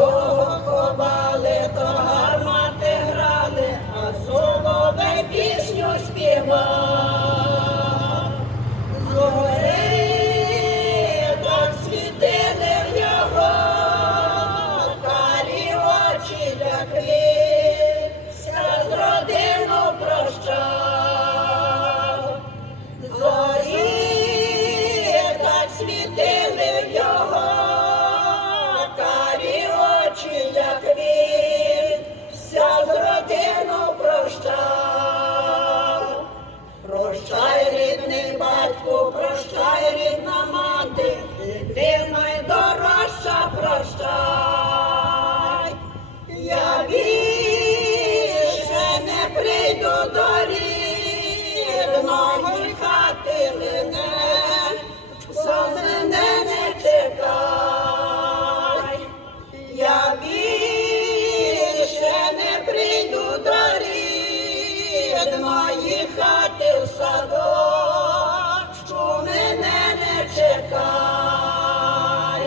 Як ховали, то грали, а соловей пісню співав. від моїх хати в що мене не чекай,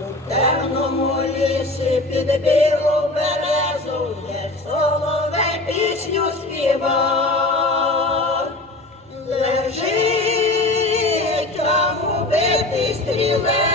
у темному лісі під білу березу є соловей пісню співав. лежить там убитий стрілець.